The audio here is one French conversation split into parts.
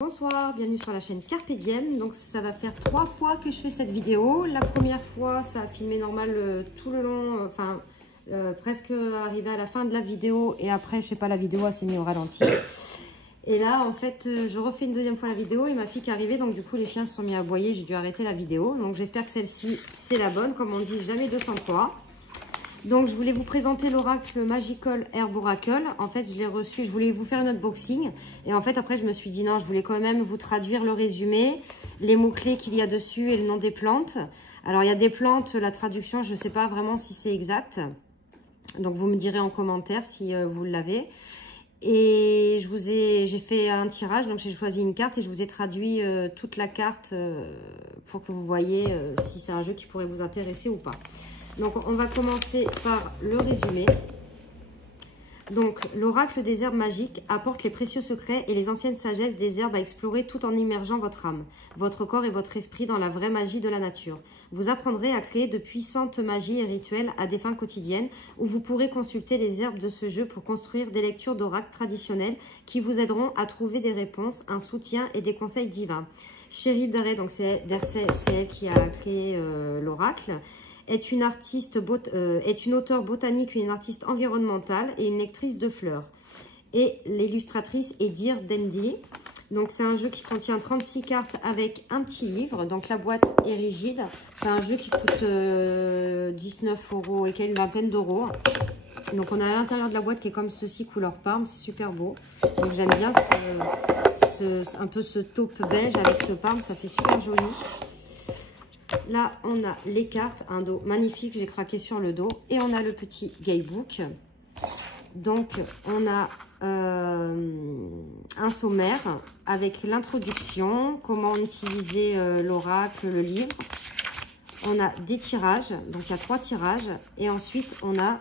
Bonsoir, bienvenue sur la chaîne Carpe Diem. Donc ça va faire 3 fois que je fais cette vidéo. La première fois, ça a filmé normal tout le long, presque arrivé à la fin de la vidéo. Et après, je sais pas, la vidéo elle s'est mise au ralenti. Et là, en fait, je refais une deuxième fois la vidéo et ma fille qui est arrivée. Donc du coup, les chiens se sont mis à aboyer. J'ai dû arrêter la vidéo. Donc j'espère que celle-ci, c'est la bonne. Comme on dit, jamais 203. Donc, je voulais vous présenter l'oracle Magical Herb Oracle. En fait, je l'ai reçu, je voulais vous faire une unboxing. Et en fait, après, je me suis dit non, je voulais quand même vous traduire le résumé, les mots-clés qu'il y a dessus et le nom des plantes. Alors, il y a des plantes, la traduction, je ne sais pas vraiment si c'est exact. Donc, vous me direz en commentaire si vous l'avez. Et j'ai fait un tirage, donc j'ai choisi une carte et je vous ai traduit toute la carte pour que vous voyez si c'est un jeu qui pourrait vous intéresser ou pas. Donc, on va commencer par le résumé. Donc, l'oracle des herbes magiques apporte les précieux secrets et les anciennes sagesses des herbes à explorer tout en immergeant votre âme, votre corps et votre esprit dans la vraie magie de la nature. Vous apprendrez à créer de puissantes magies et rituels à des fins quotidiennes où vous pourrez consulter les herbes de ce jeu pour construire des lectures d'oracles traditionnels qui vous aideront à trouver des réponses, un soutien et des conseils divins. Cheryl Darey, donc c'est elle qui a créé l'oracle, est une auteure botanique, une artiste environnementale et une lectrice de fleurs. Et l'illustratrice est Dear Dandy. Donc c'est un jeu qui contient 36 cartes avec un petit livre. Donc la boîte est rigide. C'est un jeu qui coûte 19 € et une vingtaine d'euros. Donc on a à l'intérieur de la boîte qui est comme ceci, couleur parme, c'est super beau. Donc j'aime bien un peu ce taupe beige avec ce parme, ça fait super joli. Là, on a les cartes, un dos magnifique, j'ai craqué sur le dos. Et on a le petit guidebook. Donc, on a un sommaire avec l'introduction, comment utiliser l'oracle, le livre. On a des tirages, donc il y a 3 tirages. Et ensuite, on a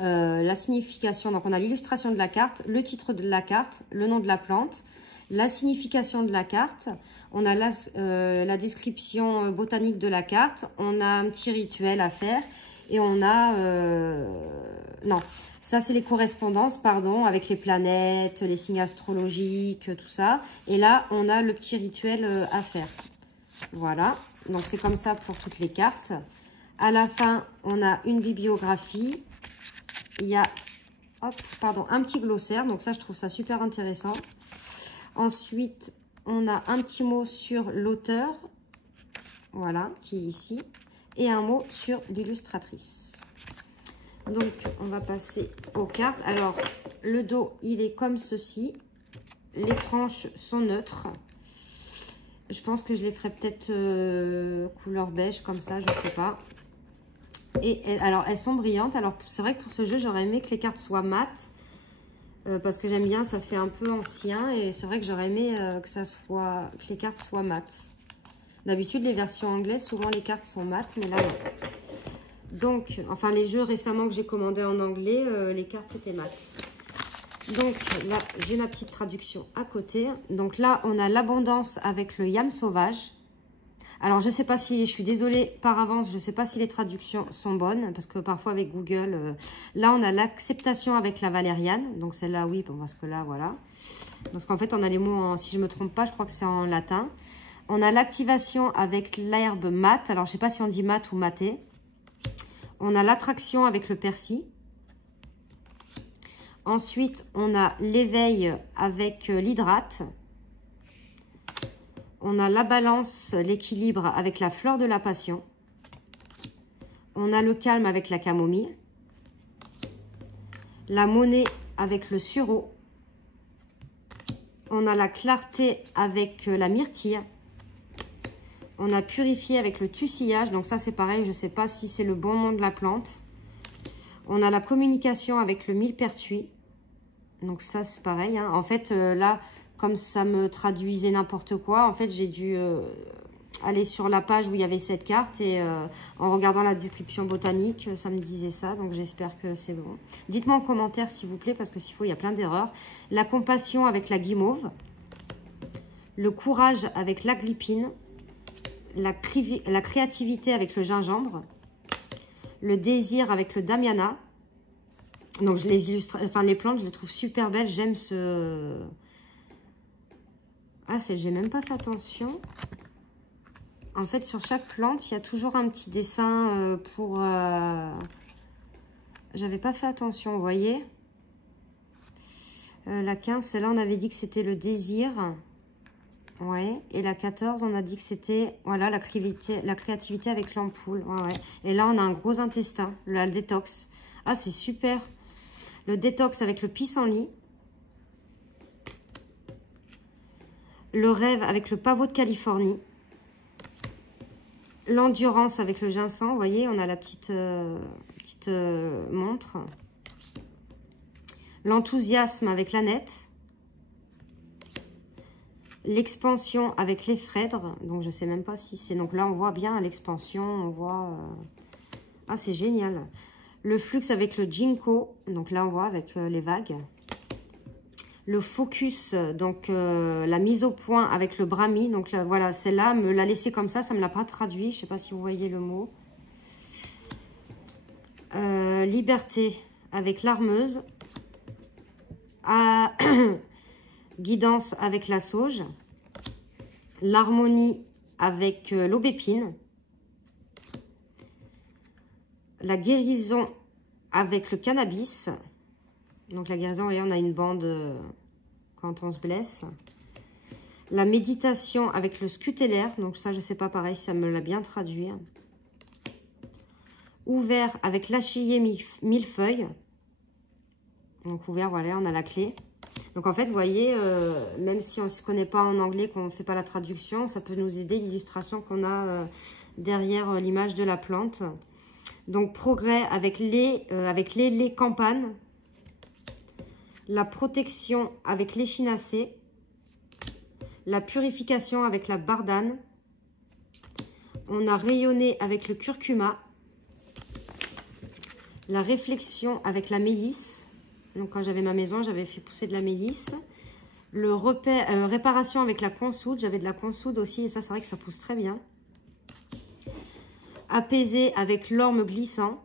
la signification. Donc, on a l'illustration de la carte, le titre de la carte, le nom de la plante, la signification de la carte. On a la description botanique de la carte. On a un petit rituel à faire. Et on a... non, ça c'est les correspondances, pardon, avec les planètes, les signes astrologiques, tout ça. Et là, on a le petit rituel à faire. Voilà. Donc c'est comme ça pour toutes les cartes. À la fin, on a une bibliographie. Il y a un petit glossaire. Donc ça, je trouve ça super intéressant. Ensuite, on a un petit mot sur l'auteur, voilà, qui est ici, et un mot sur l'illustratrice. Donc, on va passer aux cartes. Alors, le dos, il est comme ceci. Les tranches sont neutres. Je pense que je les ferai peut-être couleur beige, comme ça, je ne sais pas. Et alors, elles sont brillantes. Alors, c'est vrai que pour ce jeu, j'aurais aimé que les cartes soient mates. Parce que j'aime bien, ça fait un peu ancien et c'est vrai que j'aurais aimé que les cartes soient mates. D'habitude, les versions anglaises, souvent les cartes sont mates, mais là, non. Donc, enfin, les jeux récemment que j'ai commandés en anglais, les cartes étaient mates. Donc, là, j'ai ma petite traduction à côté. Donc là, on a l'abondance avec le yam sauvage. Alors, je ne sais pas si, je suis désolée par avance, je ne sais pas si les traductions sont bonnes, parce que parfois avec Google, là, on a l'acceptation avec la valériane. Donc, celle-là, oui, parce que là, voilà. Parce qu'en fait, on a les mots, si je ne me trompe pas, je crois que c'est en latin. On a l'activation avec l'herbe mate. Alors, je ne sais pas si on dit mate ou maté. On a l'attraction avec le persil. Ensuite, on a l'éveil avec l'hydrate. On a la balance, l'équilibre avec la fleur de la passion. On a le calme avec la camomille. La monnaie avec le sureau. On a la clarté avec la myrtille. On a purifié avec le tussillage. Donc ça, c'est pareil, je ne sais pas si c'est le bon nom de la plante. On a la communication avec le millepertuis. Donc ça, c'est pareil, hein. En fait, là... Comme ça me traduisait n'importe quoi, en fait, j'ai dû aller sur la page où il y avait cette carte et en regardant la description botanique, ça me disait ça. Donc, j'espère que c'est bon. Dites-moi en commentaire, s'il vous plaît, parce que s'il faut, il y a plein d'erreurs. La compassion avec la guimauve. Le courage avec l'aglipine. La créativité avec le gingembre. Le désir avec le damiana. Donc, je les illustre, enfin, les plantes, je les trouve super belles. J'aime ce... Ah, j'ai même pas fait attention. En fait, sur chaque plante, il y a toujours un petit dessin pour... J'avais pas fait attention, vous voyez. La 15, celle-là, on avait dit que c'était le désir. Ouais. Et la 14, on a dit que c'était, voilà, la créativité avec l'ampoule. Ouais, ouais. Et là, on a un gros intestin, la détox. Ah, c'est super. Le détox avec le pissenlit. Le rêve avec le pavot de Californie. L'endurance avec le ginseng. Vous voyez, on a la petite montre. L'enthousiasme avec l'ânette. L'expansion avec les phèdres. Donc, je ne sais même pas si c'est... Donc là, on voit bien l'expansion. On voit... Ah, c'est génial. Le flux avec le ginkgo. Donc là, on voit avec les vagues. Le focus, donc la mise au point avec le brahmi. Donc là, voilà, celle-là, me l'a laissé comme ça. Ça ne me l'a pas traduit. Je ne sais pas si vous voyez le mot. Liberté avec l'armeuse. Guidance avec la sauge. L'harmonie avec l'aubépine. La guérison avec le cannabis. Donc la guérison, vous voyez, on a une bande quand on se blesse. La méditation avec le scutellaire. Donc ça, je ne sais pas, pareil, ça me l'a bien traduit. Ouvert avec l'achillée millefeuille. Donc ouvert, voilà, on a la clé. Donc en fait, vous voyez, même si on ne se connaît pas en anglais, qu'on ne fait pas la traduction, ça peut nous aider l'illustration qu'on a derrière l'image de la plante. Donc progrès avec les campanes. La protection avec l'échinacée. La purification avec la bardane. On a rayonné avec le curcuma. La réflexion avec la mélisse. Donc quand j'avais ma maison, j'avais fait pousser de la mélisse. Le réparation avec la consoude. J'avais de la consoude aussi et ça, c'est vrai que ça pousse très bien. Apaisé avec l'orme glissant.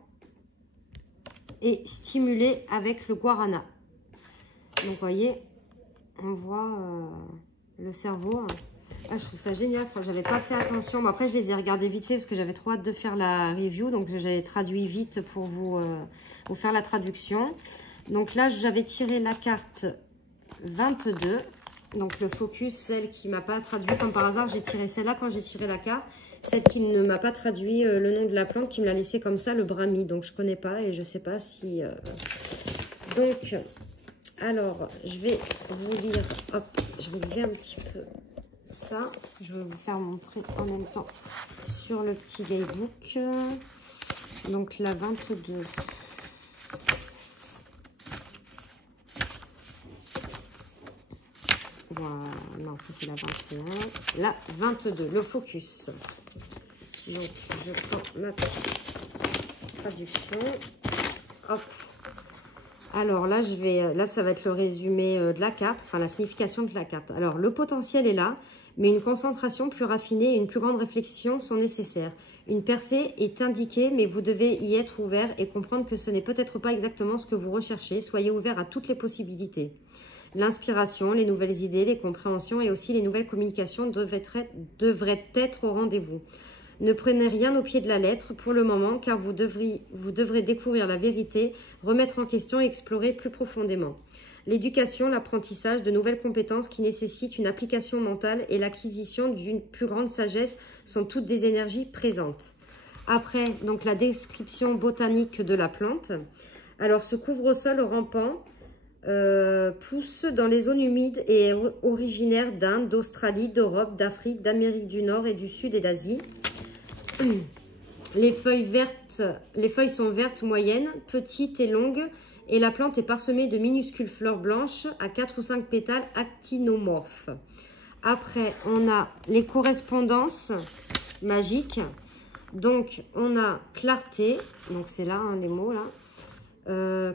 Et stimulé avec le guarana. Donc, vous voyez, on voit le cerveau. Ah, je trouve ça génial. J'avais pas fait attention. Bon, après, je les ai regardés vite fait parce que j'avais trop hâte de faire la review. Donc, j'avais traduit vite pour vous faire la traduction. Donc là, j'avais tiré la carte 22. Donc, le focus, celle qui m'a pas traduit. Comme par hasard, j'ai tiré celle-là quand j'ai tiré la carte. Celle qui ne m'a pas traduit le nom de la plante, qui me l'a laissé comme ça, le brahmi. Donc, je connais pas et je sais pas si... Donc... Alors, je vais vous lire, hop, je vais lire un petit peu ça, parce que je vais vous faire montrer en même temps sur le petit guidebook. Donc, la 22. Voilà, non, ça c'est la 21. La 22, le focus. Donc, je prends ma traduction. Hop. Alors là, ça va être le résumé de la carte, enfin la signification de la carte. Alors, le potentiel est là, mais une concentration plus raffinée et une plus grande réflexion sont nécessaires. Une percée est indiquée, mais vous devez y être ouvert et comprendre que ce n'est peut-être pas exactement ce que vous recherchez. Soyez ouvert à toutes les possibilités. L'inspiration, les nouvelles idées, les compréhensions et aussi les nouvelles communications devraient être au rendez-vous. Ne prenez rien au pied de la lettre pour le moment, car vous devrez découvrir la vérité, remettre en question et explorer plus profondément. L'éducation, l'apprentissage, de nouvelles compétences qui nécessitent une application mentale et l'acquisition d'une plus grande sagesse sont toutes des énergies présentes. Après, donc la description botanique de la plante. Alors, ce couvre-sol rampant pousse dans les zones humides et est originaire d'Inde, d'Australie, d'Europe, d'Afrique, d'Amérique du Nord et du Sud et d'Asie. Les feuilles sont vertes moyennes, petites et longues, et la plante est parsemée de minuscules fleurs blanches à 4 ou 5 pétales actinomorphes. Après, on a les correspondances magiques. Donc, on a clarté, donc c'est là, hein, les mots là.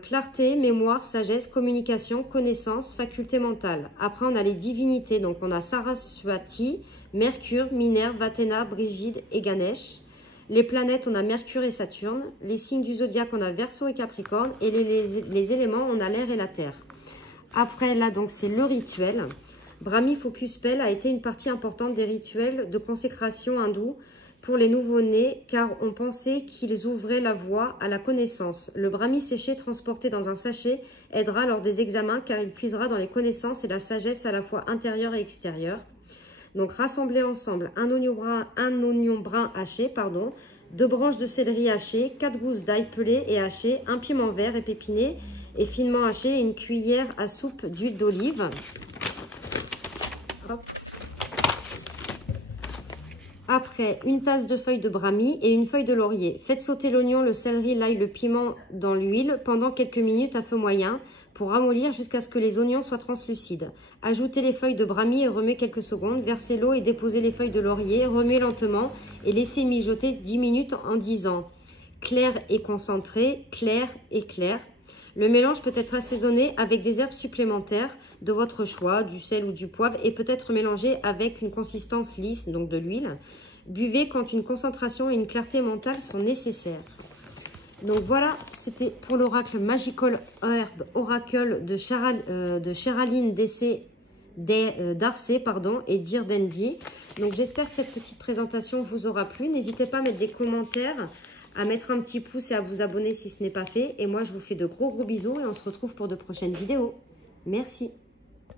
Clarté, mémoire, sagesse, communication, connaissance, faculté mentale. Après, on a les divinités. Donc, on a Saraswati, Mercure, Minerve, Athéna, Brigide et Ganesh. Les planètes, on a Mercure et Saturne. Les signes du zodiaque, on a Verseau et Capricorne. Et les éléments, on a l'air et la terre. Après, là, donc, c'est le rituel. Brahmi Focus Spell a été une partie importante des rituels de consécration hindous pour les nouveau-nés, car on pensait qu'ils ouvraient la voie à la connaissance. Le brahmi séché transporté dans un sachet aidera lors des examens, car il puisera dans les connaissances et la sagesse à la fois intérieure et extérieure. Donc rassemblez ensemble un oignon brun haché, 2 branches de céleri hachées, 4 gousses d'ail pelées et hachées, un piment vert épiné et finement haché et une cuillère à soupe d'huile d'olive. Après, une tasse de feuilles de brahmi et une feuille de laurier. Faites sauter l'oignon, le céleri, l'ail, le piment dans l'huile pendant quelques minutes à feu moyen pour ramollir jusqu'à ce que les oignons soient translucides. Ajoutez les feuilles de brahmi et remuez quelques secondes. Versez l'eau et déposez les feuilles de laurier. Remuez lentement et laissez mijoter 10 minutes en disant clair et concentré, clair et clair. Le mélange peut être assaisonné avec des herbes supplémentaires de votre choix, du sel ou du poivre, et peut être mélangé avec une consistance lisse, donc de l'huile. Buvez quand une concentration et une clarté mentale sont nécessaires. Donc voilà, c'était pour l'oracle Magical Herb Oracle de Cheraline Darcé et Dear Dandy. Donc j'espère que cette petite présentation vous aura plu. N'hésitez pas à mettre des commentaires, à mettre un petit pouce et à vous abonner si ce n'est pas fait. Et moi, je vous fais de gros bisous et on se retrouve pour de prochaines vidéos. Merci.